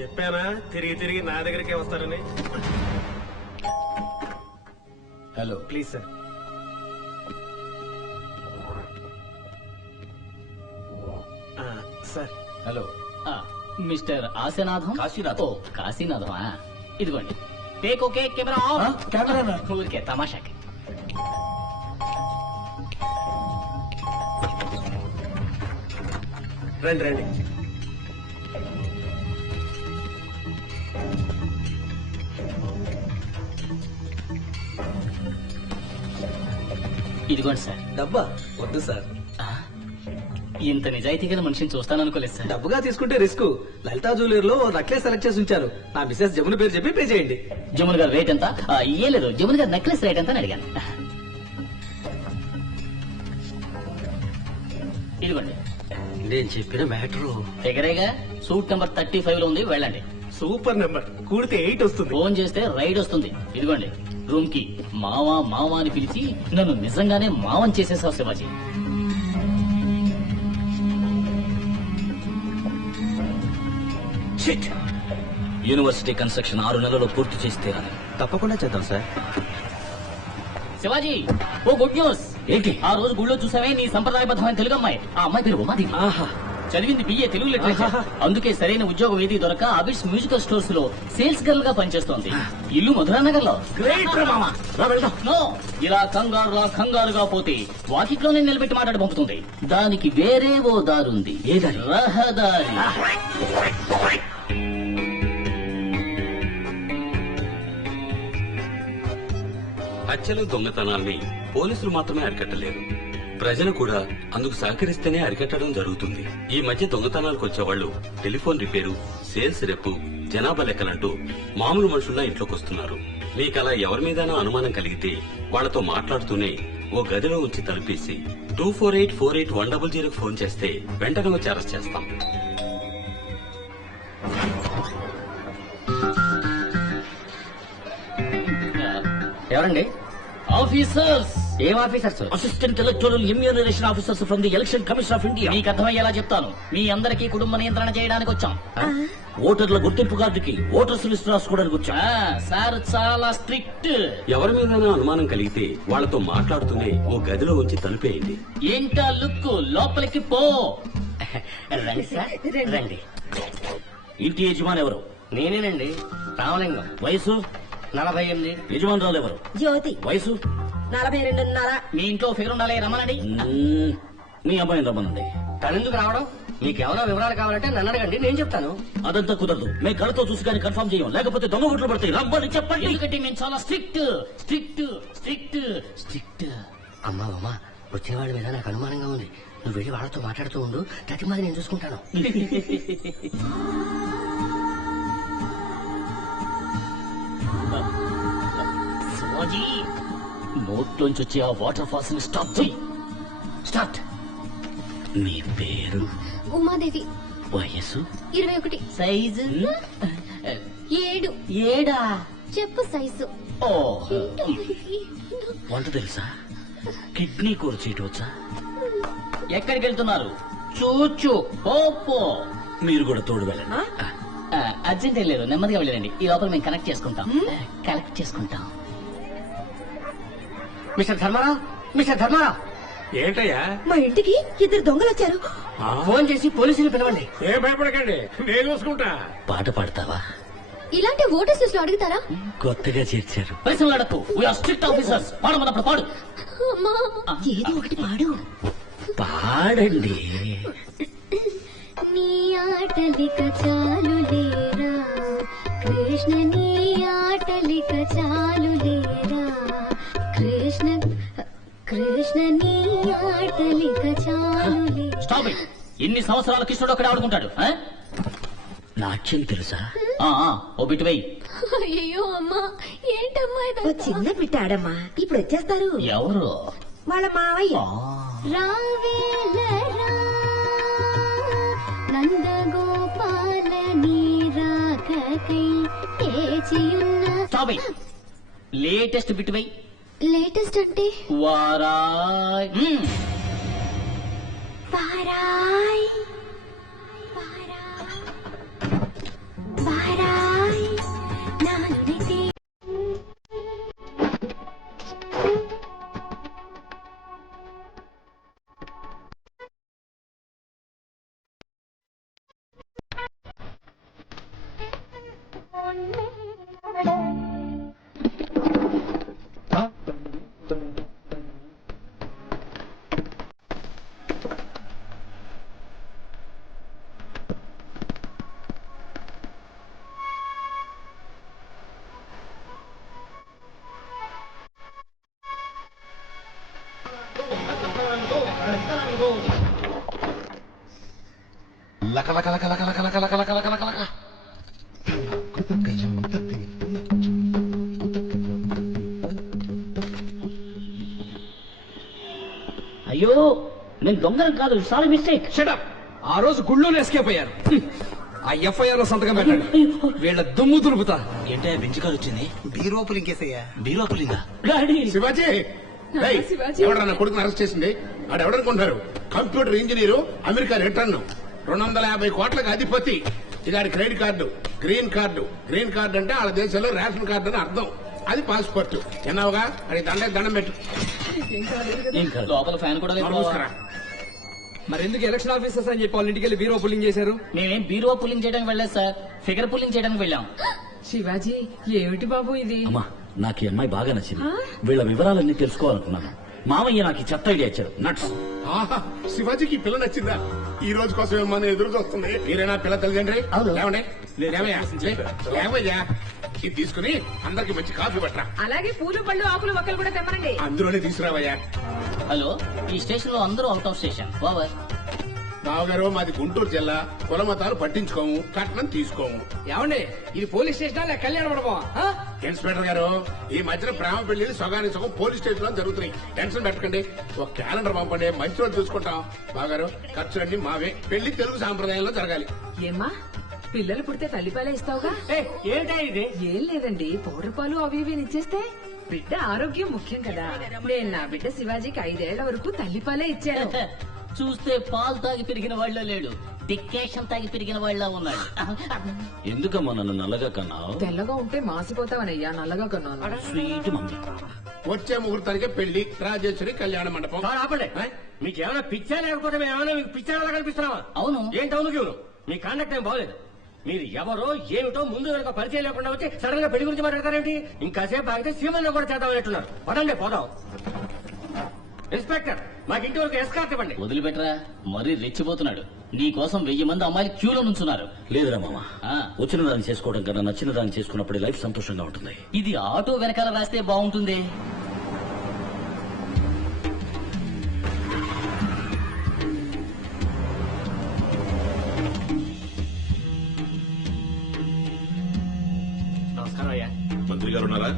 చెప్పానా తిరిగి తిరిగి నా దగ్గరికే వస్తారని. Hello, please sir. Sir. Hello. Mister Ashanatham. Kashinatham. ఓ కాశీనాథం. ఇదిగోండి take okay camera off. Camera ఊరికే తమాషాకి. రండి రండి. ఇదిగోండి సార్. డబ్బా వద్దు సార్. ఇంత నిజాయితీ గల మనిషిని చూస్తాననుకోలేదు సార్. డబ్బుగా తీసుకుంటే రిస్క్. లలితా జ్యువెలర్ లో నెక్లెస్ సెలెక్ట్ చేసి ఉంచారు. నా మిసెస్ జమున పేరు చెప్పి పే చేయండి. జమున్ గారు రేట్ ఎంత? ఏం లేదు, జమున్ గారు నెక్లెస్ రేట్ ఎంత అని అడిగాను. ఇదిగోండి. నేను చెప్పిన మ్యాటరు దగ్గరేగా సూట్ నెంబర్ 35 లో ఉంది, వెళ్ళండి. Super number. కూడితే 8 వస్తుంది. ఫోన్ చేస్తే రైడ్ వస్తుంది. ఇదిగోండి రూమ్ కి మావా మావా అని పిలిచి నన్ను నిజంగానే మావన్ చేసేసావు శివాజీ. యూనివర్సిటీ కన్స్ట్రక్షన్ 6 నెలల్లో పూర్తి చేసి తీరాలి. తప్పకుండా చేద్దాం సార్. శివాజీ ఓ గుడ్ న్యూస్. ఏంటి? ఆ రోజు గుళ్ళో చూసావే నీ సంప్రదాయబద్ధమైన తెలుగు అమ్మాయి. ఆ అమ్మాయి పేరు ఉమాదేవి. చదివింది బిఏ తెలుగు లిటరేచర్. అందుకే సరైన ఉద్యోగం ఏది దొరక అబిడ్స్ మ్యూజికల్ స్టోర్స్ లో సేల్స్ గర్ల్ గా పనిచేస్తోంది. ఇల్లు మధురానగర్ లో. నో, ఇలా కంగారుగా పోతే వాకిట్లోనే నిలబెట్టి మాట్లాడి పంపుతుంది. దానికి వేరే ఓ దారుంది. ఏదారి? రహదారి. హత్యలు దొంగతనాల్ని పోలీసులు మాత్రమే అరికట్టలేరు, ప్రజలు కూడా అందుకు సహకరిస్తేనే అరికట్టడం జరుగుతుంది. ఈ మధ్య దొంగతనాలకు వచ్చేవాళ్లు టెలిఫోన్ రిపేరు, సేల్స్ రెప్పు, జనాభా లెక్కలంటూ మామూలు మనుషుల్లా ఇంట్లోకి వస్తున్నారు. మీకలా ఎవరి మీదైనా అనుమానం కలిగితే వాళ్లతో మాట్లాడుతూనే ఓ గదిలో ఉంచి తలుపేసి 24848100 ఫోన్ చేస్తే వెంటనే వచ్చి అరెస్ట్ చేస్తాం. ఎవరండి? ఆఫీసర్స్. ఏం officers? Assistant electoral ఇమ్యూనరేషన్ officers from the election commission of India. మీకు అర్థమయ్యేలా చెప్తాను. మీ అందరికీ కుటుంబ నియంత్రణ చేయడానికి వచ్చాం. ఓటర్ల గుర్తింపు కార్డుకి ఓటర్స్ లిస్ట్ రాసుకోవడానికి వచ్చాం. సార్ చాలా స్ట్రిక్ట్. ఎవరి మీదైనా అనుమానం కలిగితే వాళ్లతో మాట్లాడుతూనే ఓ గదిలో ఉంచి తలుపేయండి. ఏంటా లుక్? లోపలికి పో. రండి సార్, రండి. ఇంటి యజమాని ఎవరు? నేనేనండి, రామలింగం. వయసు? 48. యజమానురాలు ఎవరు? జ్యోతి. వయసు? 42.5. మీ ఇంట్లో ఫిగర్ ఉండాలి, రమ్మనండి. మీ అమ్మాయిని రమ్మనండి. తనెందుకు రావడం? మీకేమైనా వివరాలు కావాలంటే నన్ను అడగండి, నేను చెప్తాను. అదంతా కుదరదు. మేము కళ్ళతో చూసి కానీ కన్ఫర్మ్ చేయం, లేకపోతే దొంగ ఓట్లు పడతాయి. రమ్మని చెప్పండి. ఎందుకంటే మేము చాలా స్ట్రిక్ట్ స్ట్రిక్ట్ స్ట్రిక్ట్ స్ట్రిక్ట్. అమ్మా అమ్మా, వచ్చేవాడి మీద నాకు అనుమానంగా ఉంది. నువ్వు వెళ్ళి వాళ్ళతో మాట్లాడుతూ ఉండు, ప్రతిమాది నేను చూసుకుంటాను. శివాజీ, నోట్లోంచి వచ్చే ఆ వాటర్ ఫాల్స్ ని స్టాప్ చేయి. స్టార్ట్. మీ పేరు? ఉమాదేవి. వయసు? 21. సైజు? 7. 7. చెప్పు సైజు. ఓ, వంట తెలుసా? కిడ్నీ కూర చేయటవచ్చా? ఎక్కడికి వెళ్తున్నారు? చూచు పోపో. మీరు కూడా తోడు వెళ్ళండి. అర్జెంట్ లేదు, నెమ్మదిగా వెళ్ళండి. ఈ లోపల మేము కనెక్ట్ చేసుకుంటాం. కలెక్ట్ చేసుకుంటాం. Mister Dharmarao, mister Dharmarao. ఏంటయ్యా? మా ఇంటికి 2 దొంగలు వచ్చారు. ఫోన్ చేసి పోలీసులు పిలవండి. ఏం భయపడకండి, నేను చూసుకుంటా. పాట పాడతావా? ఇలాంటి ఓటర్స్ లిస్ట్ లో అడుగుతారా? కొత్తగా చేర్చారు. పరిశ్రమ అడక్కు. We are strict officers. పాడమన్నప్పుడు పాడు. అమ్మా, ఏదో ఒకటి పాడు. పాడండి. నీ ఆటలిక చాలు లేరా కృష్ణ, నీ ఆటలిక చాలు లేరా కృష్ణ, కృష్ణ నీ ఆటలిక చాలు లేరా. Stop it. ఇన్ని సంవత్సరాల కృష్ణుడు అక్కడ ఆడుకుంటాడు. నాట్యం తెలుసా? ఓ బిట్టు వెయ్యి. అయ్యో అమ్మా, ఏంటమ్మా ఓ చిన్న బిడ్డ ఆడమ్మా, ఇప్పుడు వచ్చేస్తారు. ఎవరు? వాళ్ళ మావయ్య. రావేలరా నందగోపాల నీ రాకకై ఏచియున్న. Stop it. లేటెస్ట్ బిట్టు వెయ్యి. లేటెస్ట్ అంటే? వారాయ్. వారాయ్ వారాయ్ అయ్యో నేను దొంగరం కాదు సారీ మిస్టేక్. షటప్. ఆ రోజు గుళ్ళోనే ఎస్కేప్ అయ్యారు. ఆ ఎఫ్ఐఆర్ లో సంతకం పెట్టండి. వీళ్ళ దుమ్ము దులుపుతా. ఏంటే బెంచ్ కారు వచ్చింది? బీరోపులు ఇంకేసయ్యా. బీరోపులిందా? డాడీ శివాజీ ఎవడన్నా నా కొడుకుని అరెస్ట్ చేసింది? ఆడు ఎవడనుకుంటారు? కంప్యూటర్ ఇంజనీరు, అమెరికా రిటర్న్, 250 కోట్లకు అధిపతి. ఇది ఆడి credit card, green card. Green card అంటే వాళ్ళ దేశంలో రేషన్ కార్డు అని అర్థం. అది పాస్పోర్ట్. ఎన్నావుగా అది దండం పెట్టు. లోపల ఫ్యాన్ కూడా లేదు బావా. మూసుకురా. మరి ఎందుకు ఎలక్షన్ ఆఫీసర్స్ అని చెప్పి వాళ్ళ ఇంటికి వెళ్ళి బీరో పుల్లింగ్ చేశారు? మేమేం బీరో పుల్లింగ్ చేయడానికి వెళ్ళలేదు సార్, ఫిగర్ పుల్లింగ్ చేయడానికి వెళ్ళాం. శివాజీ ఏమిటి బాబు ఇది? అమ్మా నాకు ఈ అమ్మాయి బాగా నచ్చింది. వీళ్ళ వివరాలన్నీ తెలుసుకోవాలనుకున్నాను. మామయ్య నాకు ఈ చెత్త ఐడియా ఇచ్చారు. నట్స్. ఆహా, శివాజీకి ఈ పిల్ల నచ్చిందా? ఈ రోజు కోసం ఏమన్నా ఎదురు చూస్తుంది. మీరేనా పిల్ల తల్లిదండ్రి? లేవండి. లేవయ్యా, ఇది తీసుకుని అందరికి మంచి కాఫీ పట్టరా. అలాగే పూలు పళ్ళు ఆకులు ఒక్కలు కూడా తెమ్మనండి. అందులోనే తీసుకురావయ్యా. హలో, ఈ స్టేషన్ లో అందరూ అవుట్ ఆఫ్ స్టేషన్. ఓవర్. బావగారు, మాది గుంటూరు జిల్లా. కులమతాలు పట్టించుకోము, కట్నం తీసుకోము. ఏమండి, ఇది పోలీస్ స్టేషన్ లేక కళ్యాణ మండపమా? ఇన్స్పెక్టర్ గారు, ఈ మధ్యన ప్రేమ పెళ్లి సగానికి సగం పోలీస్ స్టేషన్ లో జరుగుతున్నాయి. టెన్షన్ పెట్టకండి. ఒక క్యాలెండర్ పంపండి, మంచి రోజు చూసుకుంటాం. బాగారు, ఖర్చులన్నీ మావే. పెళ్లి తెలుగు సాంప్రదాయంలో జరగాలి. ఏమ్మా పిల్లలు పుడితే తల్లిపాలే ఇస్తావుగా? ఏంటా ఇది? ఏం లేదండి, పౌడర్ పాలు అవి ఇవి ఇచ్చేస్తే బిడ్డ ఆరోగ్యం ముఖ్యం కదా. నేను నా బిడ్డ శివాజీకి 5 ఏళ్ల వరకు తల్లిపాలే ఇచ్చాను. చూస్తే పాలు తాగి పెరిగిన వాళ్ళ లేడు, డిక్కేషన్ తాగి పెరిగిన వాళ్ళ ఉన్నాడు. ఎందుకమ్మా నన్ను నల్లగా కన్నావు? తెల్లగా ఉంటే మాసిపోతావనయ్యా, నల్లగా కన్నాను. Sweet mummy. వచ్చే ముహూర్తానికే పెళ్లి, రాజేశ్వరి కళ్యాణ మండపం. ఆపండి. మీకేమైనా పిచ్చా లేకపోతే మేమేమైనా మీకు పిచ్చాలా కనిపిస్తున్నావా? అవును. ఏంటి అవును క్యూను? మీ కాండక్ట్ ఏం బాగలేదు. మీరు ఎవరో ఏమిటో ముందు వెనక పరిచయం లేకుండా వచ్చి సడన్ గా పెళ్లి గురించి మాట్లాడతారేంటి? ఇంకాసేపు ఆగితే సీమల్లో కూడా చేద్దామన్నట్టున్నారు. పదండి పోదాం. ఇన్స్పెక్టర్, మాకు ఇంటి వరకు ఎస్కార్ట్ ఇవ్వండి. వదిలిపెట్టరా, మరీ రెచ్చిపోతున్నాడు. నీ కోసం 1000 మంది అమ్మాయిలు క్యూలో నుంచున్నారు. లేదురా మామ, ఆ. వచ్చిన దాన్ని చేసుకోవడం కన్నా నచ్చిన దాన్ని చేసుకున్నప్పుడు లైఫ్ సంతోషంగా ఉంటుంది. ఇది ఆటో వెనకాల రాస్తే బాగుంటుంది. నమస్కారం అయ్యా. మంత్రి గారు ఉన్నారా?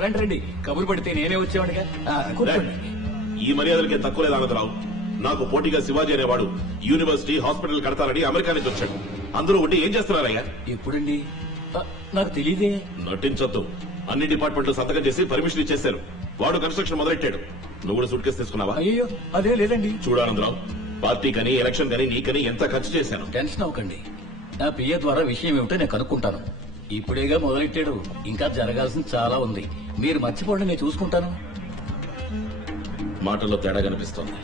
రండి రండి, కబురు పడితే నేనే వచ్చేవాడిగా. కూర్చోండి. ఈ మర్యాదలకే తక్కువ లేదు ఆనందరావు. నాకు పోటీగా శివాజీ అనేవాడు యూనివర్సిటీ హాస్పిటల్ కడతారని అమెరికా నుంచి వచ్చాడు. అందరూ ఉండి ఏం చేస్తున్నారయ్యా? ఎప్పుడండి? నాకు తెలియదే. నటించొద్దు. అన్ని డిపార్ట్మెంట్లు సంతకం చేసి పర్మిషన్ ఇచ్చేశారు. వాడు కన్స్ట్రక్షన్ మొదలెట్టాడు. నువ్వు కూడా సూట్ కేసు తీసుకున్నావా? అయ్యో అదే లేదండి. చూడానందరావు, పార్టీకని ఎలక్షన్ కని నీకని ఎంత ఖర్చు చేశాను. టెన్షన్ అవ్వకండి. నా పిఏ ద్వారా విషయం ఏమిటో నేను కనుక్కుంటాను. ఇప్పుడేగా మొదలెట్టాడు, ఇంకా జరగాల్సింది చాలా ఉంది. మీరు మర్చిపోండి, నేను చూసుకుంటాను. మాటల్లో తేడా కనిపిస్తోంది.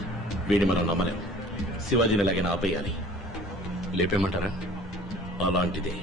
వీడిని మనం నమ్మలేం. శివాజీని ఎలాగైనా ఆపేయాలి. లేపేమంటారా? అలాంటిదే